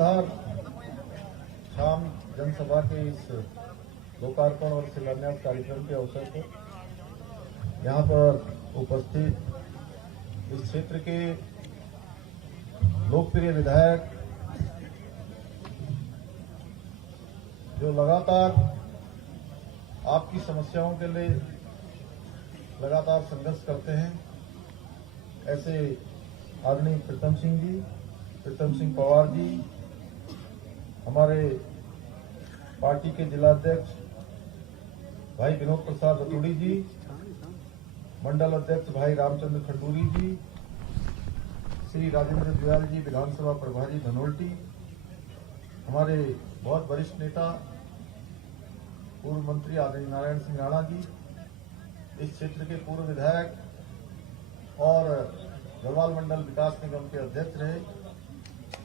शाम जनसभा के इस लोकार्पण और शिलान्यास कार्यक्रम के अवसर पर यहाँ पर उपस्थित इस क्षेत्र के लोकप्रिय विधायक जो लगातार आपकी समस्याओं के लिए लगातार संघर्ष करते हैं, ऐसे आदरणीय प्रीतम सिंह पवार जी, हमारे पार्टी के जिलाध्यक्ष भाई विनोद प्रसाद रतूड़ी जी, मंडल अध्यक्ष भाई रामचंद्र खंडूरी जी, श्री राजेंद्र जुयाल जी विधानसभा प्रभारी धनोल्टी, हमारे बहुत वरिष्ठ नेता पूर्व मंत्री आदरणीय नारायण सिंह राणा जी, इस क्षेत्र के पूर्व विधायक और गढ़वाल मंडल विकास निगम के अध्यक्ष रहे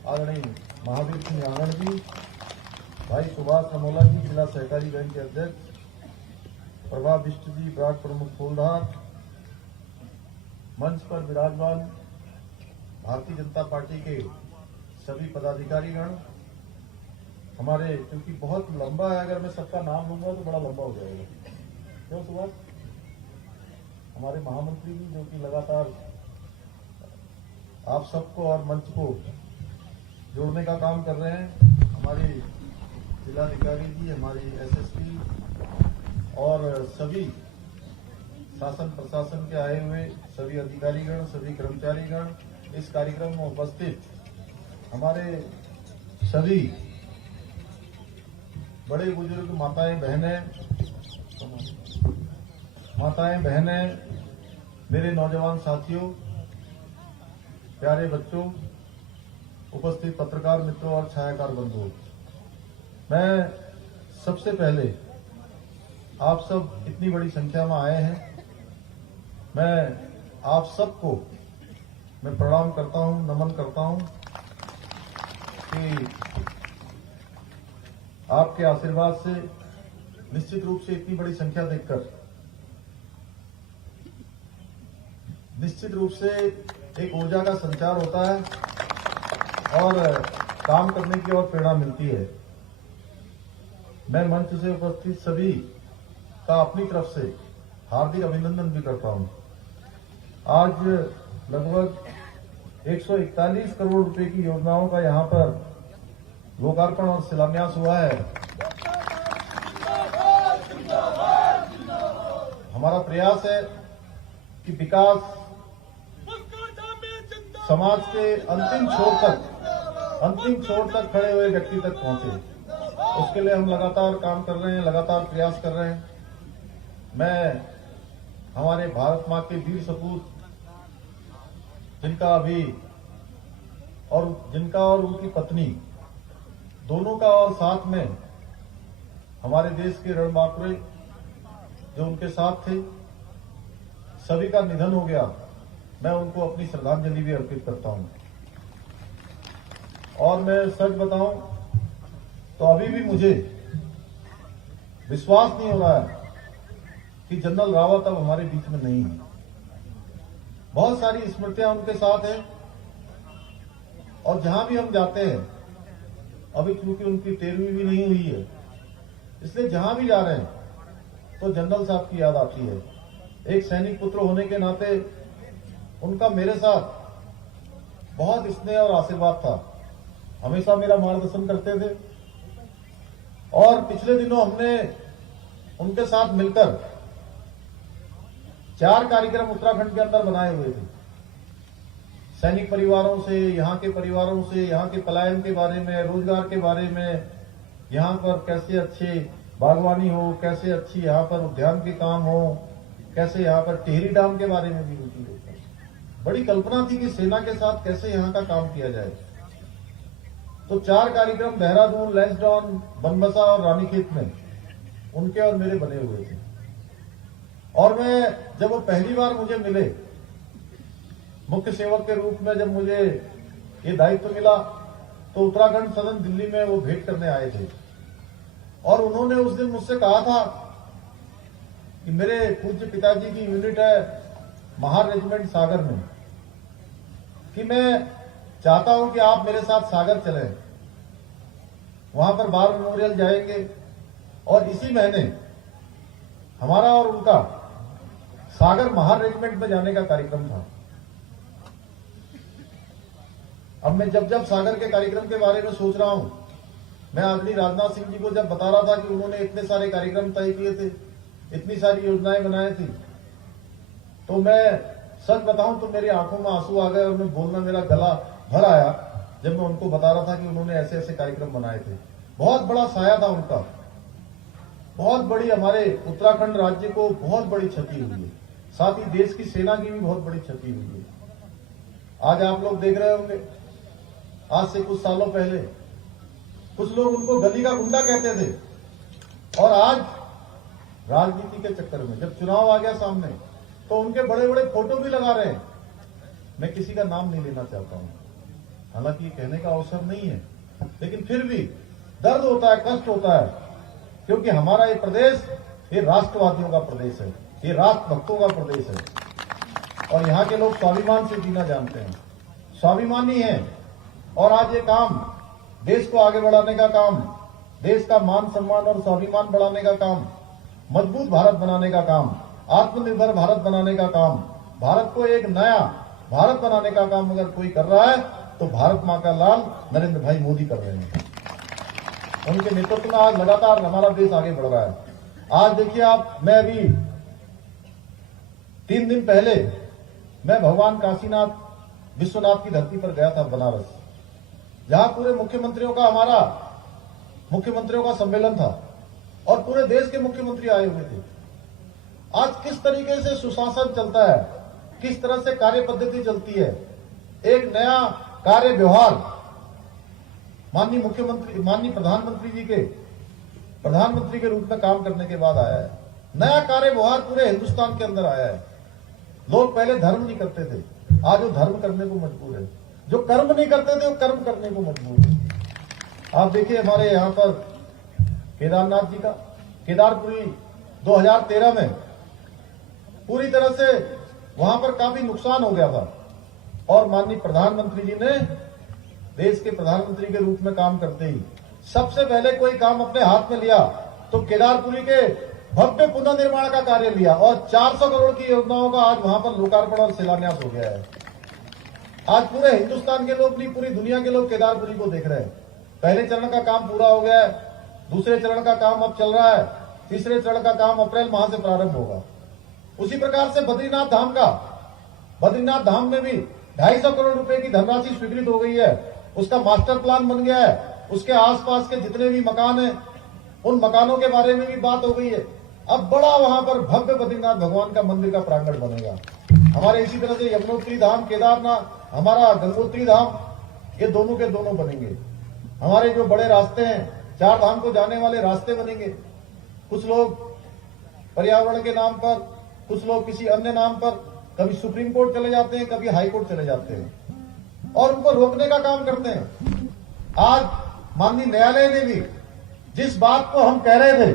आदरणीय महावीर सिंह आंगण जी, भाई सुभाष रमोला जी जिला सहकारी बैंक के अध्यक्ष, प्रभा बिष्ट जी ब्लॉक प्रमुख फूलधार, मंच पर विराजमान भारतीय जनता पार्टी के सभी पदाधिकारीगण, हमारे क्योंकि बहुत लंबा है, अगर मैं सबका नाम लूंगा तो बड़ा लंबा हो जाएगा, क्यों सुभाष, हमारे महामंत्री जी जो कि लगातार आप सबको और मंच को जोड़ने का काम कर रहे हैं, हमारे जिलाधिकारी जी, हमारी एसएसपी और सभी शासन प्रशासन के आए हुए सभी अधिकारीगण, सभी कर्मचारीगण, इस कार्यक्रम में उपस्थित हमारे सभी बड़े बुजुर्ग माताएं बहनें, मेरे नौजवान साथियों, प्यारे बच्चों, उपस्थित पत्रकार मित्रों और छायाकार बंधुओं, मैं सबसे पहले आप सब इतनी बड़ी संख्या में आए हैं, मैं आप सबको मैं प्रणाम करता हूं, नमन करता हूं कि आपके आशीर्वाद से निश्चित रूप से इतनी बड़ी संख्या देखकर निश्चित रूप से एक ऊर्जा का संचार होता है और काम करने की और प्रेरणा मिलती है। मैं मंच से उपस्थित सभी का अपनी तरफ से हार्दिक अभिनंदन भी करता हूं। आज लगभग 141 करोड़ रुपए की योजनाओं का यहां पर लोकार्पण और शिलान्यास हुआ है। हमारा प्रयास है कि विकास समाज के अंतिम छोर तक खड़े हुए व्यक्ति तक पहुंचे, उसके लिए हम लगातार काम कर रहे हैं, लगातार प्रयास कर रहे हैं। मैं हमारे भारत मां के वीर सपूत जिनका और उनकी पत्नी दोनों का, और साथ में हमारे देश के रणबांकुरे जो उनके साथ थे, सभी का निधन हो गया। मैं उनको अपनी श्रद्धांजलि भी अर्पित करता हूं। और मैं सच बताऊं तो अभी भी मुझे विश्वास नहीं हो रहा है कि जनरल रावत अब हमारे बीच में नहीं है। बहुत सारी स्मृतियां उनके साथ हैं और जहां भी हम जाते हैं, अभी क्योंकि उनकी 13वीं भी नहीं हुई है, इसलिए जहां भी जा रहे हैं तो जनरल साहब की याद आती है। एक सैनिक पुत्र होने के नाते उनका मेरे साथ बहुत स्नेह और आशीर्वाद था, हमेशा मेरा मार्गदर्शन करते थे। और पिछले दिनों हमने उनके साथ मिलकर 4 कार्यक्रम उत्तराखंड के अंदर बनाए हुए थे। सैनिक परिवारों से, यहाँ के परिवारों से, यहाँ के पलायन के बारे में, रोजगार के बारे में, यहाँ पर कैसे अच्छे बागवानी हो, कैसे अच्छी यहाँ पर उद्यान के काम हो, कैसे यहाँ पर टिहरी डैम के बारे में भी रुचि होती। बड़ी कल्पना थी कि सेना के साथ कैसे यहाँ का काम किया जाए। तो 4 कार्यक्रम देहरादून, लैंसडाउन, बनबसा और रानीखेत में उनके और मेरे बने हुए थे। और मैं जब वो पहली बार मुझे मिले मुख्य सेवक के रूप में, जब मुझे ये दायित्व मिला, तो उत्तराखंड सदन दिल्ली में वो भेंट करने आए थे। और उन्होंने उस दिन मुझसे कहा था कि मेरे पूज्य पिताजी की यूनिट है महार रेजिमेंट सागर में, कि मैं चाहता हूं कि आप मेरे साथ सागर चलें वहां पर वार मेमोरियल जाएंगे और इसी महीने हमारा और उनका सागर महार रेजिमेंट में जाने का कार्यक्रम था। अब मैं जब जब सागर के कार्यक्रम के बारे में सोच रहा हूं, मैं आदरणीय राजनाथ सिंह जी को जब बता रहा था कि उन्होंने इतने सारे कार्यक्रम तय किए थे, इतनी सारी योजनाएं बनाई थी, तो मैं सच बताऊं तो मेरी आंखों में आंसू आ गए और मैं बोलना मेरा गला भर आया जब मैं उनको बता रहा था कि उन्होंने ऐसे ऐसे कार्यक्रम बनाए थे। बहुत बड़ा साया था उनका, बहुत बड़ी हमारे उत्तराखंड राज्य को बहुत बड़ी क्षति हुई है, साथ ही देश की सेना की भी बहुत बड़ी क्षति हुई है। आज आप लोग देख रहे होंगे, आज से कुछ सालों पहले कुछ लोग उनको गली का गुंडा कहते थे और आज राजनीति के चक्कर में जब चुनाव आ गया सामने तो उनके बड़े बड़े फोटो भी लगा रहे हैं। मैं किसी का नाम नहीं लेना चाहता हूं, हालांकि कहने का अवसर नहीं है, लेकिन फिर भी दर्द होता है, कष्ट होता है, क्योंकि हमारा ये प्रदेश ये राष्ट्रवादियों का प्रदेश है, ये राष्ट्र भक्तों का प्रदेश है और यहाँ के लोग स्वाभिमान से जीना जानते हैं, स्वाभिमानी हैं। और आज ये काम देश को आगे बढ़ाने का काम, देश का मान सम्मान और स्वाभिमान बढ़ाने का काम, मजबूत भारत बनाने का काम, आत्मनिर्भर भारत बनाने का काम, भारत को एक नया भारत बनाने का काम अगर कोई कर रहा है तो भारत मां का लाल नरेंद्र भाई मोदी कर रहे हैं। उनके नेतृत्व में आज लगातार हमारा देश आगे बढ़ रहा है। आज देखिए आप, मैं अभी 3 दिन पहले मैं भगवान काशीनाथ विश्वनाथ की धरती पर गया था, बनारस, जहां पूरे मुख्यमंत्रियों का हमारा मुख्यमंत्रियों का सम्मेलन था और पूरे देश के मुख्यमंत्री आए हुए थे। आज किस तरीके से सुशासन चलता है, किस तरह से कार्य पद्धति चलती है, एक नया कार्य व्यवहार माननीय मुख्यमंत्री, माननीय प्रधानमंत्री के रूप में काम करने के बाद आया है। नया कार्य व्यवहार पूरे हिंदुस्तान के अंदर आया है। लोग पहले धर्म नहीं करते थे, आज वो धर्म करने को मजबूर है। जो कर्म नहीं करते थे वो कर्म करने को मजबूर है। आप देखिए हमारे यहाँ पर केदारनाथ जी का केदारपुरी 2013 में पूरी तरह से वहां पर काफी नुकसान हो गया था और माननीय प्रधानमंत्री जी ने देश के प्रधानमंत्री के रूप में काम करते ही सबसे पहले कोई काम अपने हाथ में लिया तो केदारपुरी के भव्य पुनर्निर्माण का कार्य लिया और 400 करोड़ की योजनाओं का आज वहां पर लोकार्पण और शिलान्यास हो गया है। आज पूरे हिंदुस्तान के लोग नहीं, पूरी दुनिया के लोग केदारपुरी को देख रहे हैं। पहले चरण का काम पूरा हो गया है, दूसरे चरण का काम अब चल रहा है, तीसरे चरण का काम अप्रैल माह से प्रारंभ होगा। उसी प्रकार से बद्रीनाथ धाम में भी 250 करोड़ रुपए की धनराशि स्वीकृत हो गई है। उसका मास्टर प्लान बन गया है। उसके आसपास के जितने भी मकान हैं उन मकानों के बारे में भी बात हो गई है। अब बड़ा वहां पर भव्य बद्रीनाथ भगवान का मंदिर का प्रांगण बनेगा। हमारे इसी तरह से यमुनोत्री धाम, केदारनाथ, हमारा गंगोत्री धाम, ये दोनों के दोनों बनेंगे। हमारे जो बड़े रास्ते हैं, 4 धाम को जाने वाले रास्ते बनेंगे। कुछ लोग पर्यावरण के नाम पर, कुछ लोग किसी अन्य नाम पर कभी सुप्रीम कोर्ट चले जाते हैं, कभी हाई कोर्ट चले जाते हैं और उनको रोकने का काम करते हैं। आज माननीय न्यायालय ने भी जिस बात को हम कह रहे थे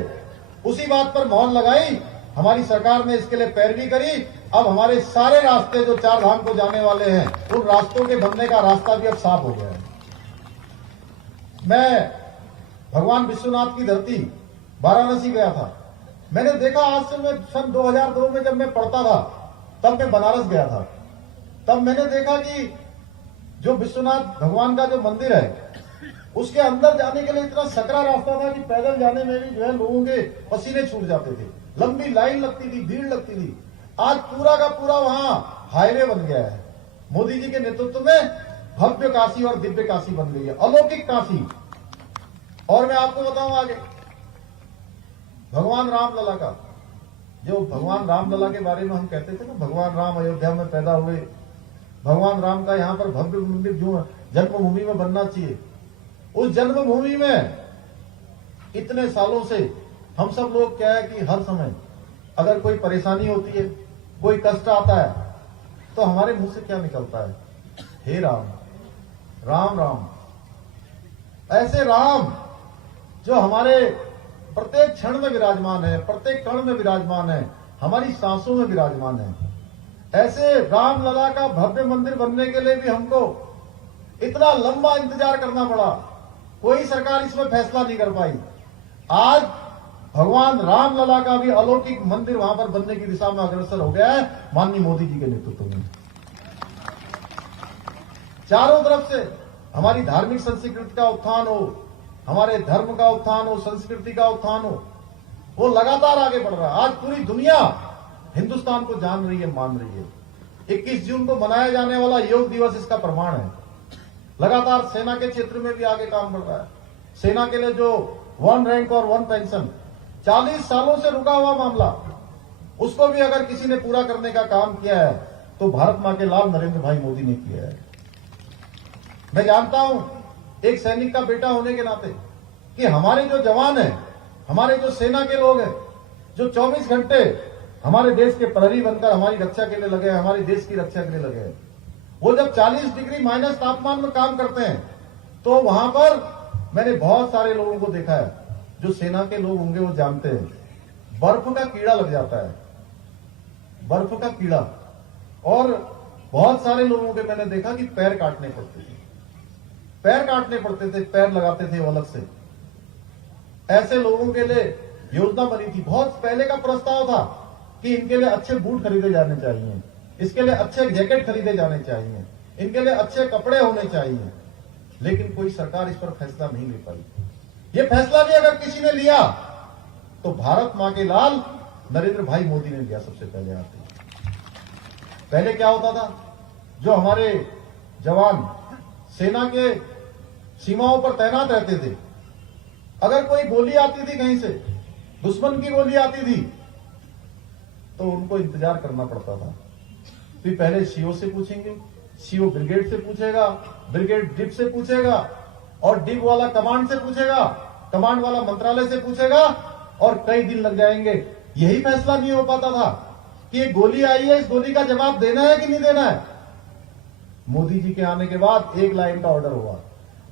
उसी बात पर मोहर लगाई। हमारी सरकार ने इसके लिए पैरवी करी। अब हमारे सारे रास्ते जो 4 धाम को जाने वाले हैं उन रास्तों के बनने का रास्ता भी अब साफ हो गया है। मैं भगवान विश्वनाथ की धरती वाराणसी गया था। मैंने देखा, आज से मैं सन 2002 में जब मैं पढ़ता था तब मैं बनारस गया था। तब मैंने देखा कि जो विश्वनाथ भगवान का जो मंदिर है उसके अंदर जाने के लिए इतना सकरा रास्ता था कि पैदल जाने में भी जो है लोगों के पसीने छूट जाते थे, लंबी लाइन लगती थी, भीड़ लगती थी। आज पूरा का पूरा वहां हाईवे बन गया है। मोदी जी के नेतृत्व में भव्य काशी और दिव्य काशी बन गई है, अलौकिक काशी। और मैं आपको बताऊं आगे भगवान रामलला का, जो भगवान रामलला के बारे में हम कहते थे ना, भगवान राम अयोध्या में पैदा हुए, भगवान राम का यहाँ पर भव्य मंदिर जो जन्मभूमि में बनना चाहिए, उस जन्मभूमि में इतने सालों से हम सब लोग क्या है कि हर समय अगर कोई परेशानी होती है, कोई कष्ट आता है तो हमारे मुंह से क्या निकलता है? हे राम, राम राम। ऐसे राम जो हमारे प्रत्येक क्षण में विराजमान है, प्रत्येक कण में विराजमान है, हमारी सांसों में विराजमान है। ऐसे रामलला का भव्य मंदिर बनने के लिए भी हमको इतना लंबा इंतजार करना पड़ा। कोई सरकार इसमें फैसला नहीं कर पाई। आज भगवान रामलला का भी अलौकिक मंदिर वहां पर बनने की दिशा में अग्रसर हो गया है माननीय मोदी जी के नेतृत्व में। चारों तरफ से हमारी धार्मिक संस्कृति का उत्थान हो, हमारे धर्म का उत्थान हो, संस्कृति का उत्थान हो, वो लगातार आगे बढ़ रहा है। आज पूरी दुनिया हिंदुस्तान को जान रही है, मान रही है। 21 जून को मनाया जाने वाला योग दिवस इसका प्रमाण है। लगातार सेना के क्षेत्र में भी आगे काम बढ़ रहा है। सेना के लिए जो 1 रैंक और 1 पेंशन 40 सालों से रुका हुआ मामला, उसको भी अगर किसी ने पूरा करने का काम किया है तो भारत मां के लाल नरेंद्र भाई मोदी ने किया है। मैं जानता हूं एक सैनिक का बेटा होने के नाते कि हमारे जो जवान हैं, हमारे जो सेना के लोग हैं, जो 24 घंटे हमारे देश के प्रहरी बनकर हमारी रक्षा के लिए लगे हैं, हमारे देश की रक्षा के लिए लगे हैं, वो जब 40 डिग्री माइनस तापमान में काम करते हैं तो वहां पर मैंने बहुत सारे लोगों को देखा है, जो सेना के लोग होंगे वो जानते हैं, बर्फ का कीड़ा लग जाता है, बर्फ का कीड़ा। और बहुत सारे लोगों के मैंने देखा कि पैर काटने पड़ते थे, पैर काटने पड़ते थे, पैर लगाते थे अलग से। ऐसे लोगों के लिए योजना बनी थी। बहुत पहले का प्रस्ताव था कि इनके लिए अच्छे बूट खरीदे जाने चाहिए, इसके लिए अच्छे जैकेट खरीदे जाने चाहिए, इनके लिए अच्छे कपड़े होने चाहिए, लेकिन कोई सरकार इस पर फैसला नहीं ले पाई। ये फैसला भी अगर किसी ने लिया तो भारत मां के लाल नरेंद्र भाई मोदी ने लिया सबसे पहले आते। पहले क्या होता था, जो हमारे जवान सेना के सीमाओं पर तैनात रहते थे, अगर कोई गोली आती थी कहीं से, दुश्मन की गोली आती थी, तो उनको इंतजार करना पड़ता था। फिर पहले सीओ से पूछेंगे, सीओ ब्रिगेड से पूछेगा, ब्रिगेड डिप से पूछेगा, और डिप वाला कमांड से पूछेगा, कमांड वाला मंत्रालय से पूछेगा, और कई दिन लग जाएंगे। यही फैसला नहीं हो पाता था कि ये गोली आई है, इस गोली का जवाब देना है कि नहीं देना है। मोदी जी के आने के बाद एक लाइन का ऑर्डर हुआ,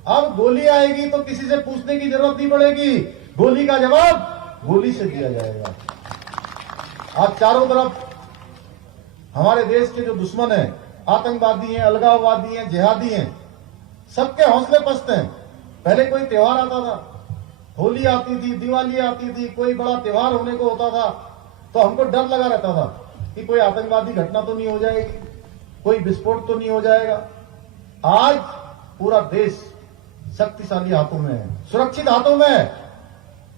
अब गोली आएगी तो किसी से पूछने की जरूरत नहीं पड़ेगी, गोली का जवाब गोली से दिया जाएगा। आज चारों तरफ हमारे देश के जो दुश्मन हैं, आतंकवादी हैं, अलगाववादी हैं, जिहादी हैं, सबके हौसले पस्त हैं। पहले कोई त्योहार आता था, होली आती थी, दिवाली आती थी, कोई बड़ा त्योहार होने को होता था, तो हमको डर लगा रहता था कि कोई आतंकवादी घटना तो नहीं हो जाएगी, कोई विस्फोट तो नहीं हो जाएगा। आज पूरा देश शक्तिशाली हाथों में है, सुरक्षित हाथों में है।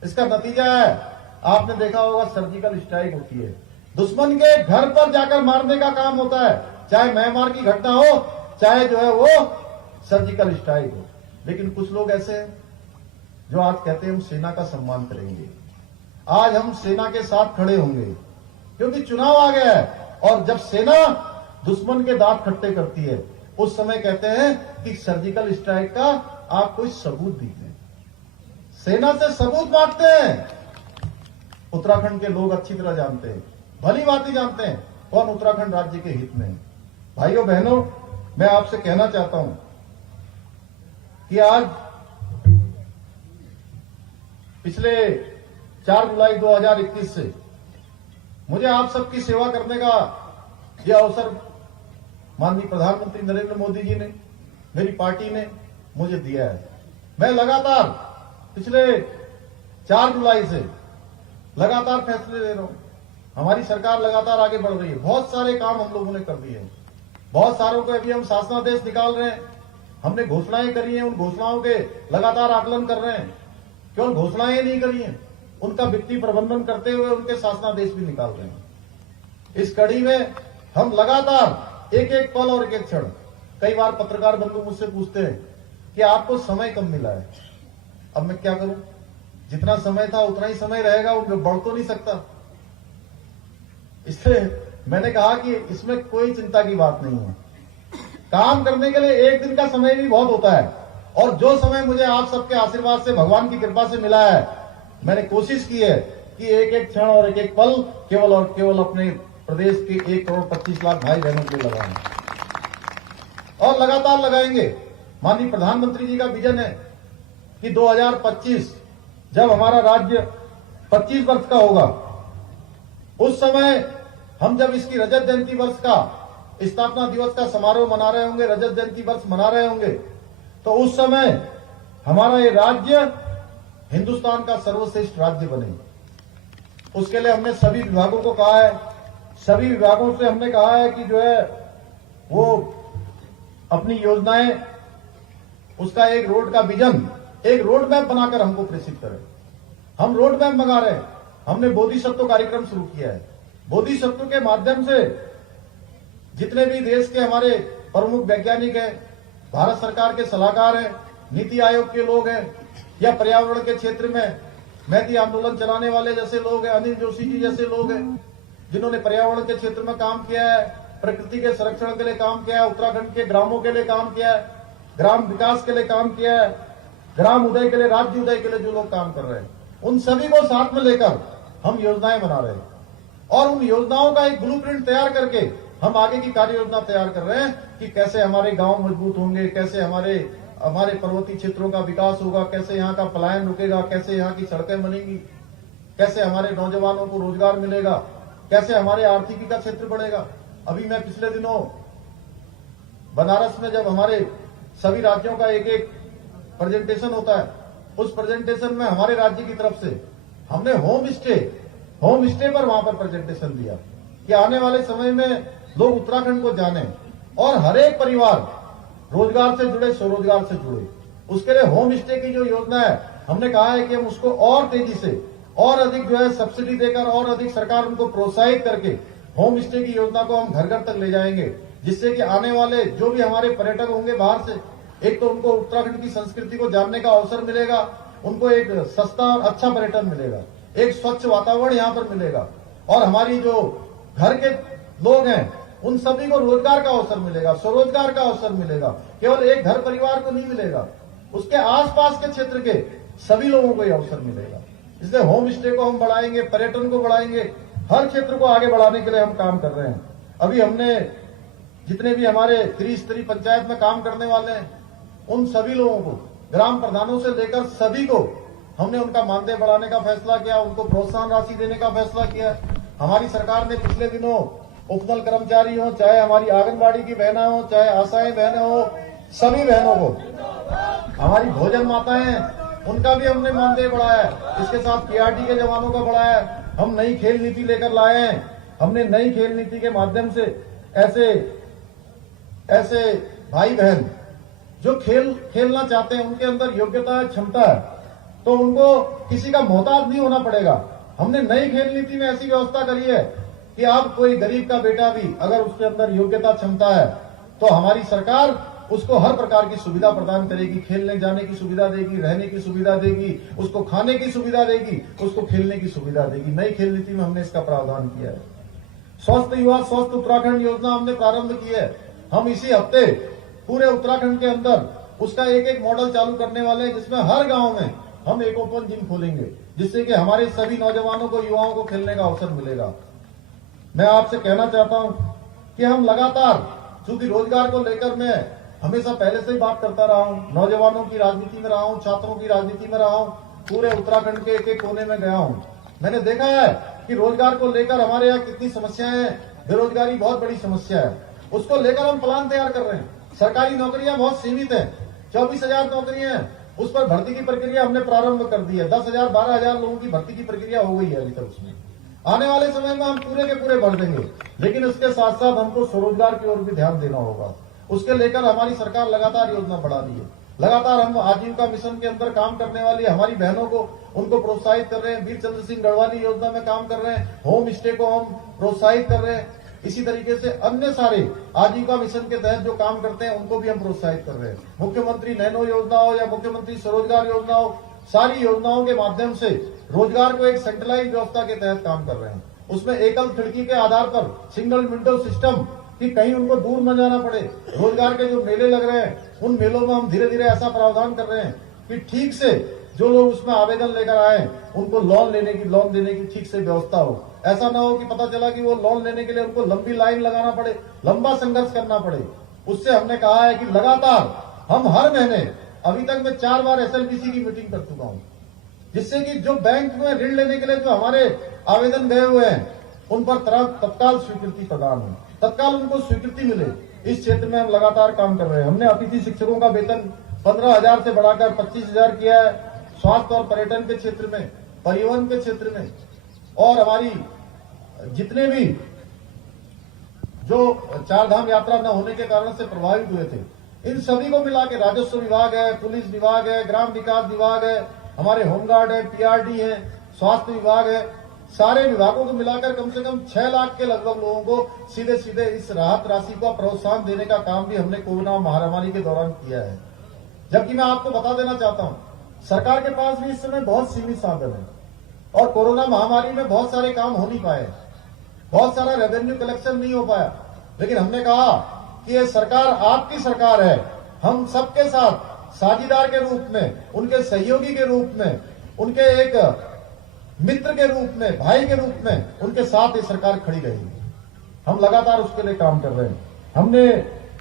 इसका नतीजा है, आपने देखा होगा सर्जिकल स्ट्राइक होती है, दुश्मन के घर पर जाकर मारने का काम होता है, चाहे म्यांमार की घटना हो, चाहे जो है वो सर्जिकल स्ट्राइक हो। लेकिन कुछ लोग ऐसे हैं जो आज कहते हैं हम सेना का सम्मान करेंगे, आज हम सेना के साथ खड़े होंगे, क्योंकि चुनाव आ गया है। और जब सेना दुश्मन के दांत खट्टे करती है, उस समय कहते हैं कि सर्जिकल स्ट्राइक का आप कोई सबूत दीजिए। सेना से सबूत मांगते हैं। उत्तराखंड के लोग अच्छी तरह जानते हैं, भली भांति जानते हैं कौन उत्तराखंड राज्य के हित में है। भाइयों बहनों, मैं आपसे कहना चाहता हूं कि आज पिछले 4 जुलाई 2021 से मुझे आप सबकी सेवा करने का यह अवसर माननीय प्रधानमंत्री नरेंद्र मोदी जी ने, मेरी पार्टी ने मुझे दिया है। मैं लगातार पिछले 4 जुलाई से लगातार फैसले ले रहा हूं। हमारी सरकार लगातार आगे बढ़ रही है, बहुत सारे काम हम लोगों ने कर दिए हैं, बहुत सारों को अभी हम शासनादेश निकाल रहे हैं, हमने घोषणाएं करी हैं, उन घोषणाओं के लगातार आकलन कर रहे हैं। केवल घोषणाएं नहीं करी हैं, उनका वित्तीय प्रबंधन करते हुए उनके शासनादेश भी निकाल रहे हैं। इस कड़ी में हम लगातार एक एक पल और एक एक क्षण, कई बार पत्रकार बंधु मुझसे पूछते हैं कि आपको समय कम मिला है। अब मैं क्या करूं, जितना समय था उतना ही समय रहेगा, वो बढ़ तो नहीं सकता। इसलिए मैंने कहा कि इसमें कोई चिंता की बात नहीं है, काम करने के लिए एक दिन का समय भी बहुत होता है। और जो समय मुझे आप सबके आशीर्वाद से, भगवान की कृपा से मिला है, मैंने कोशिश की है कि एक एक क्षण और एक एक पल केवल और केवल अपने प्रदेश के 1 करोड़ 25 लाख भाई बहनों के लिए लगाएं, और लगातार लगाएंगे। माननीय प्रधानमंत्री जी का विजन है कि 2025 जब हमारा राज्य 25 वर्ष का होगा, उस समय हम जब इसकी रजत जयंती वर्ष का, स्थापना दिवस का समारोह मना रहे होंगे, रजत जयंती वर्ष मना रहे होंगे, तो उस समय हमारा ये राज्य हिंदुस्तान का सर्वश्रेष्ठ राज्य बने। उसके लिए हमने सभी विभागों को कहा है, सभी विभागों से हमने कहा है कि जो है वो अपनी योजनाएं, उसका एक रोड का विजन, एक रोड मैप बनाकर हमको प्रेषित करें। हम रोड मैप मंगा रहे हैं। हमने बोधिसत्व कार्यक्रम शुरू किया है। बोधिसत्व के माध्यम से जितने भी देश के हमारे प्रमुख वैज्ञानिक हैं, भारत सरकार के सलाहकार हैं, नीति आयोग के लोग हैं, या पर्यावरण के क्षेत्र में मैती आंदोलन चलाने वाले जैसे लोग हैं, अनिल जोशी जी जैसे लोग हैं, जिन्होंने पर्यावरण के क्षेत्र में काम किया है, प्रकृति के संरक्षण के लिए काम किया है, उत्तराखंड के ग्रामों के लिए काम किया है, ग्राम विकास के लिए काम किया है, ग्राम उदय के लिए, राज्य उदय के लिए जो लोग काम कर रहे हैं, उन सभी को साथ में लेकर हम योजनाएं बना रहे हैं। और उन योजनाओं का एक ब्लूप्रिंट तैयार करके हम आगे की कार्य योजना तैयार कर रहे हैं कि कैसे हमारे गांव मजबूत होंगे, कैसे हमारे पर्वतीय क्षेत्रों का विकास होगा, कैसे यहाँ का पलायन रुकेगा, कैसे यहाँ की सड़कें बनेंगी, कैसे हमारे नौजवानों को रोजगार मिलेगा, कैसे हमारे आर्थिकी का क्षेत्र बढ़ेगा। अभी मैं पिछले दिनों बनारस में, जब हमारे सभी राज्यों का एक एक प्रेजेंटेशन होता है, उस प्रेजेंटेशन में हमारे राज्य की तरफ से हमने होम स्टे पर वहां पर प्रेजेंटेशन दिया कि आने वाले समय में लोग उत्तराखंड को जाने और हर एक परिवार रोजगार से जुड़े, स्वरोजगार से जुड़े। उसके लिए होम स्टे की जो योजना है, हमने कहा है कि हम उसको और तेजी से और अधिक जो है सब्सिडी देकर और अधिक सरकार उनको प्रोत्साहित करके होम स्टे की योजना को हम घर घर तक ले जाएंगे, जिससे कि आने वाले जो भी हमारे पर्यटक होंगे बाहर से, एक तो उनको उत्तराखंड की संस्कृति को जानने का अवसर मिलेगा, उनको एक सस्ता और अच्छा पर्यटन मिलेगा, एक स्वच्छ वातावरण यहाँ पर मिलेगा, और हमारी जो घर के लोग हैं उन सभी को रोजगार का अवसर मिलेगा, स्वरोजगार का अवसर मिलेगा। केवल एक घर परिवार को नहीं मिलेगा, उसके आसपास के क्षेत्र के सभी लोगों को यह अवसर मिलेगा। इसलिए होम स्टे को हम बढ़ाएंगे, पर्यटन को बढ़ाएंगे, हर क्षेत्र को आगे बढ़ाने के लिए हम काम कर रहे हैं। अभी हमने जितने भी हमारे त्रिस्तरीय पंचायत में काम करने वाले हैं, उन सभी लोगों को, ग्राम प्रधानों से लेकर सभी को हमने उनका मानदेय बढ़ाने का फैसला किया, उनको प्रोत्साहन राशि देने का फैसला किया। हमारी सरकार ने पिछले दिनों उपनल कर्मचारी हो, चाहे हमारी आंगनबाड़ी की बहना हो, चाहे आशाएं बहनें हो, सभी बहनों को, हमारी भोजन माताएं, उनका भी हमने मानदेय बढ़ाया है। इसके साथ पीआरटी के जवानों का बढ़ाया है। हम नई खेल नीति लेकर लाए हैं। हमने नई खेल नीति के माध्यम से ऐसे भाई बहन जो खेलना चाहते हैं, उनके अंदर योग्यता है, क्षमता है, तो उनको किसी का मोहताज नहीं होना पड़ेगा। हमने नई खेल नीति में ऐसी व्यवस्था करी है कि आप कोई गरीब का बेटा भी अगर उसके अंदर योग्यता क्षमता है, तो हमारी सरकार उसको हर प्रकार की सुविधा प्रदान करेगी, खेलने जाने की सुविधा देगी, रहने की सुविधा देगी, उसको खाने की सुविधा देगी, उसको खेलने की सुविधा देगी। नई खेल नीति में हमने इसका प्रावधान किया है। स्वस्थ युवा स्वस्थ उत्तराखंड योजना हमने प्रारंभ की है। हम इसी हफ्ते पूरे उत्तराखंड के अंदर उसका एक एक मॉडल चालू करने वाले हैं, जिसमें हर गांव में हम एक ओपन जिम खोलेंगे, जिससे कि हमारे सभी नौजवानों को, युवाओं को खेलने का अवसर मिलेगा। मैं आपसे कहना चाहता हूं कि हम लगातार, चूंकि रोजगार को लेकर मैं हमेशा पहले से ही बात करता रहा हूं, नौजवानों की राजनीति में रहा हूं, छात्रों की राजनीति में रहा हूं, पूरे उत्तराखंड के एक एक कोने में गया हूं। मैंने देखा है कि रोजगार को लेकर हमारे यहाँ कितनी समस्याएं हैं। बेरोजगारी बहुत बड़ी समस्या है, उसको लेकर हम प्लान तैयार कर रहे हैं। सरकारी नौकरियां बहुत सीमित है, 24,000 नौकरियां हैं, उस पर भर्ती की प्रक्रिया हमने प्रारंभ कर दी है। 10,000 12,000 लोगों की भर्ती की प्रक्रिया हो गई है अभी तक। उसमें आने वाले समय में हम पूरे के पूरे भर देंगे, लेकिन उसके साथ साथ हमको स्वरोजगार की ओर भी ध्यान देना होगा। उसके लेकर हमारी सरकार लगातार योजना बढ़ा रही है। लगातार हम आजीविका मिशन के अंदर काम करने वाली हमारी बहनों को, उनको प्रोत्साहित कर रहे हैं। वीर चंद्र सिंह गढ़वाली योजना में काम कर रहे हैं। होम स्टे को हम प्रोत्साहित कर रहे हैं। इसी तरीके से अन्य सारे आजीविका मिशन के तहत जो काम करते हैं, उनको भी हम प्रोत्साहित कर रहे हैं। मुख्यमंत्री नैनो योजना हो या मुख्यमंत्री स्वरोजगार योजना हो, सारी योजनाओं के माध्यम से रोजगार को एक सेंट्रलाइज व्यवस्था के तहत काम कर रहे हैं। उसमें एकल खिड़की के आधार पर, सिंगल विंडो सिस्टम, कि कहीं उनको दूर न जाना पड़े। रोजगार के जो मेले लग रहे हैं, उन मेलों में हम धीरे धीरे ऐसा प्रावधान कर रहे हैं कि ठीक से जो लोग उसमें आवेदन लेकर आए, उनको लोन देने की ठीक से व्यवस्था हो। ऐसा ना हो कि पता चला कि वो लोन लेने के लिए उनको लंबी लाइन लगाना पड़े, लंबा संघर्ष करना पड़े। उससे हमने कहा है कि लगातार हम हर महीने, अभी तक मैं 4 बार SLPC की मीटिंग कर चुका हूं, जिससे कि जो बैंक में ऋण लेने के लिए जो हमारे आवेदन गए हुए हैं, उन पर तत्काल स्वीकृति प्रदान हो, तत्काल उनको स्वीकृति मिले। इस क्षेत्र में हम लगातार काम कर रहे हैं। हमने अतिथि शिक्षकों का वेतन 15,000 से बढ़ाकर 25,000 किया है। स्वास्थ्य और पर्यटन के क्षेत्र में, परिवहन के क्षेत्र में, और हमारी जितने भी जो चारधाम यात्रा न होने के कारण से प्रभावित हुए थे, इन सभी को मिला के राजस्व विभाग है, पुलिस विभाग है, ग्राम विकास विभाग है, हमारे होमगार्ड है, पीआरडी है, स्वास्थ्य विभाग है, सारे विभागों को मिलाकर कम से कम 6 लाख के लगभग लोगों को सीधे सीधे इस राहत राशि को प्रोत्साहन देने का काम भी हमने कोरोना महामारी के दौरान किया है। जबकि मैं आपको बता देना चाहता हूं, सरकार के पास भी इस समय बहुत सीमित साधन है और कोरोना महामारी में बहुत सारे काम हो नहीं पाए, बहुत सारा रेवेन्यू कलेक्शन नहीं हो पाया। लेकिन हमने कहा कि ये सरकार आपकी सरकार है, हम सबके साथ साझीदार के रूप में, उनके सहयोगी के रूप में, उनके एक मित्र के रूप में, भाई के रूप में उनके साथ ये सरकार खड़ी रहेगी। हम लगातार उसके लिए काम कर रहे हैं। हमने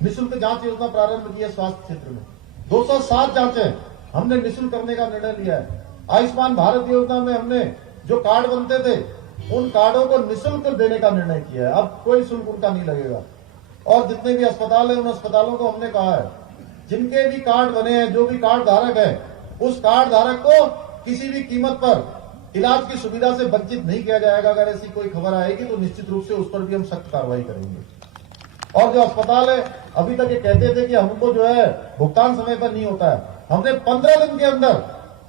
निःशुल्क जांच योजना प्रारंभ की है स्वास्थ्य क्षेत्र में। 207 जांचें हमने निःशुल्क करने का निर्णय लिया है। आयुष्मान भारत योजना में हमने जो कार्ड बनते थे, उन कार्डों को निःशुल्क देने का निर्णय किया है। अब कोई शुल्क उनका नहीं लगेगा। और जितने भी अस्पताल है, उन अस्पतालों को हमने कहा है, जिनके भी कार्ड बने हैं, जो भी कार्ड धारक है, उस कार्ड धारक को किसी भी कीमत पर इलाज की सुविधा से वंचित नहीं किया जाएगा। अगर ऐसी कोई खबर आएगी तो निश्चित रूप से उस पर भी हम सख्त कार्रवाई करेंगे। और जो अस्पताल है, अभी तक ये कहते थे कि हमको जो है भुगतान समय पर नहीं होता है, हमने 15 दिन के अंदर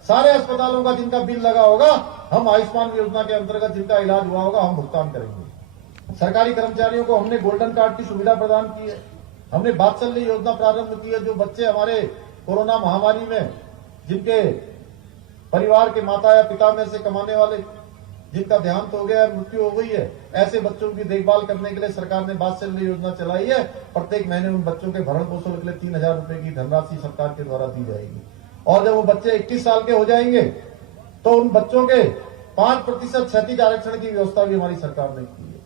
सारे अस्पतालों का जिनका बिल लगा होगा, हम आयुष्मान योजना के अंतर्गत जिनका इलाज हुआ होगा, हम भुगतान करेंगे। सरकारी कर्मचारियों को हमने गोल्डन कार्ड की सुविधा प्रदान की है। हमने वात्सल्य योजना प्रारंभ की है। जो बच्चे हमारे कोरोना महामारी में, जिनके परिवार के माता या पिता में से कमाने वाले, जिनका देहांत हो गया, मृत्यु हो गई है, ऐसे बच्चों की देखभाल करने के लिए सरकार ने वात्सल्य योजना चलाई है। प्रत्येक महीने उन बच्चों के भरण पोषण के लिए 3,000 रुपए की धनराशि सरकार के द्वारा दी जाएगी। और जब वो बच्चे 21 साल के हो जाएंगे तो उन बच्चों के 5% क्षैतिज आरक्षण की व्यवस्था भी हमारी सरकार ने की है।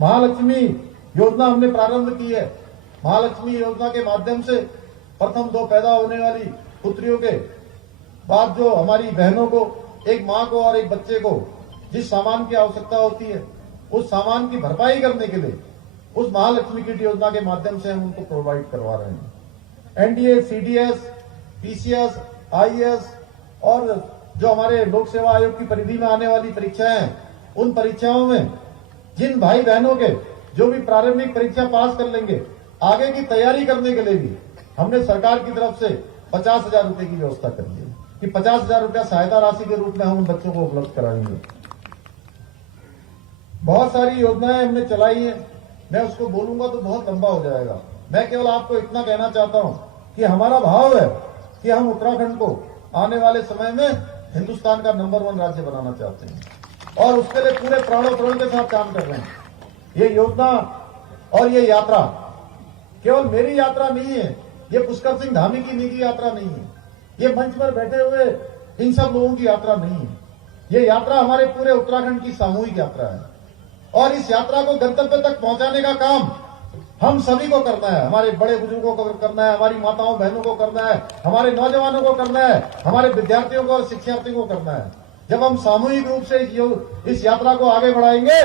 महालक्ष्मी योजना हमने प्रारंभ की है। महालक्ष्मी योजना के माध्यम से प्रथम 2 पैदा होने वाली पुत्रियों के बाद जो हमारी बहनों को, एक मां को और एक बच्चे को जिस सामान की आवश्यकता होती है, उस सामान की भरपाई करने के लिए उस महालक्ष्मी किट योजना के माध्यम से हम उनको प्रोवाइड करवा रहे हैं। एनडीए, सीडीएस, पीसीएस, आईएएस और जो हमारे लोक सेवा आयोग की परिधि में आने वाली परीक्षाएं हैं, उन परीक्षाओं में जिन भाई बहनों के जो भी प्रारंभिक परीक्षा पास कर लेंगे, आगे की तैयारी करने के लिए भी हमने सरकार की तरफ से 50,000 रुपए की व्यवस्था कर दी है कि 50,000 रुपया सहायता राशि के रूप में हम उन बच्चों को उपलब्ध कराएंगे। बहुत सारी योजनाएं हमने चलाई हैं। मैं उसको बोलूंगा तो बहुत लंबा हो जाएगा। मैं केवल आपको इतना कहना चाहता हूं कि हमारा भाव है कि हम उत्तराखंड को आने वाले समय में हिंदुस्तान का नंबर 1 राज्य बनाना चाहते हैं और उसके लिए पूरे प्राणों प्रण के साथ काम कर रहे हैं। ये योजना और ये यात्रा केवल मेरी यात्रा नहीं है, ये पुष्कर सिंह धामी की निजी यात्रा नहीं है, ये मंच पर बैठे हुए इन सब लोगों की यात्रा नहीं है। ये यात्रा हमारे पूरे उत्तराखंड की सामूहिक यात्रा है और इस यात्रा को गंतव्य तक पहुंचाने का काम हम सभी को करना है। हमारे बड़े बुजुर्गों को करना है, हमारी माताओं बहनों को करना है, हमारे नौजवानों को करना है, हमारे विद्यार्थियों को और शिक्षार्थियों को करना है। जब हम सामूहिक रूप से इस यात्रा को आगे बढ़ाएंगे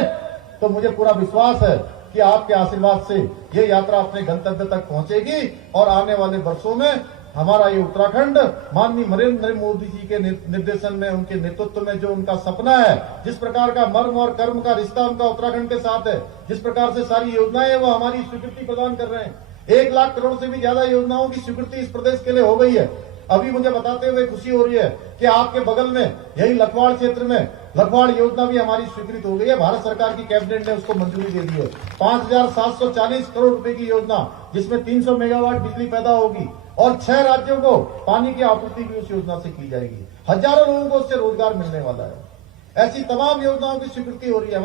तो मुझे पूरा विश्वास है कि आपके आशीर्वाद से ये यात्रा अपने गंतव्य तक पहुंचेगी और आने वाले वर्षों में हमारा ये उत्तराखंड माननीय नरेंद्र मोदी जी के निर्देशन में, उनके नेतृत्व में जो उनका सपना है, जिस प्रकार का मर्म और कर्म का रिश्ता उनका उत्तराखंड के साथ है, जिस प्रकार से सारी योजनाएं वो हमारी स्वीकृति प्रदान कर रहे हैं। 1 लाख करोड़ से भी ज्यादा योजनाओं की स्वीकृति इस प्रदेश के लिए हो गई है। अभी मुझे बताते हुए खुशी हो रही है कि आपके बगल में यही लखवाड़ क्षेत्र में लखवाड़ योजना भी हमारी स्वीकृत हो गई है। भारत सरकार की कैबिनेट ने उसको मंजूरी दे दी है। 5,740 करोड़ रुपए की योजना, जिसमें 300 मेगावाट बिजली पैदा होगी और 6 राज्यों को पानी की आपूर्ति भी उस योजना से की जाएगी। हजारों लोगों को उससे रोजगार मिलने वाला है। ऐसी तमाम योजनाओं की स्वीकृति हो रही है।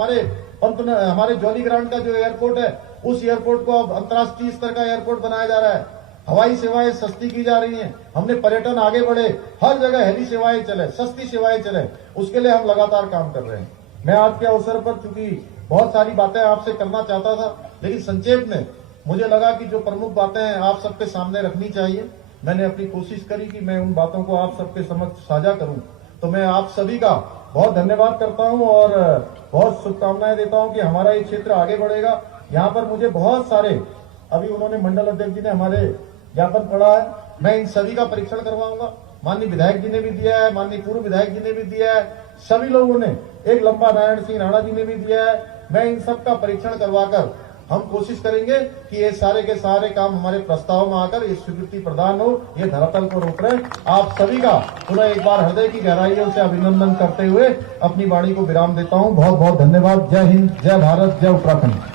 हमारे जौलीग्रांट का जो एयरपोर्ट है, उस एयरपोर्ट को अब अंतर्राष्ट्रीय स्तर का एयरपोर्ट बनाया जा रहा है। हवाई सेवाएं सस्ती की जा रही हैं। हमने पर्यटन आगे बढ़े, हर जगह हेली सेवाएं चले, सस्ती सेवाएं चले, उसके लिए हम लगातार काम कर रहे हैं। मैं आज के अवसर पर चूंकि बहुत सारी बातें आपसे करना चाहता था, लेकिन संक्षेप में मुझे लगा कि जो प्रमुख बातें हैं आप सबके सामने रखनी चाहिए। मैंने अपनी कोशिश करी कि मैं उन बातों को आप सबके समक्ष साझा करूं। तो मैं आप सभी का बहुत धन्यवाद करता हूं और बहुत शुभकामनाएं देता हूं कि हमारा ये क्षेत्र आगे बढ़ेगा। यहाँ पर मुझे बहुत सारे, अभी उन्होंने मंडल अध्यक्ष जी ने हमारे ज्ञापन पड़ा है, मैं इन सभी का परीक्षण करवाऊंगा। माननीय विधायक जी ने भी दिया है, माननीय पूर्व विधायक जी ने भी दिया है, सभी लोगों ने, एक लंबा नारायण सिंह राणा जी ने भी दिया है। मैं इन सब का परीक्षण करवाकर हम कोशिश करेंगे कि ये सारे के सारे काम हमारे प्रस्ताव में आकर ये स्वीकृति प्रदान हो, ये धरातल पर उतरे। आप सभी का पुनः एक बार हृदय की गहराइयों से अभिनंदन करते हुए अपनी वाणी को विराम देता हूं। बहुत बहुत धन्यवाद। जय हिंद, जय भारत, जय उत्तराखंड।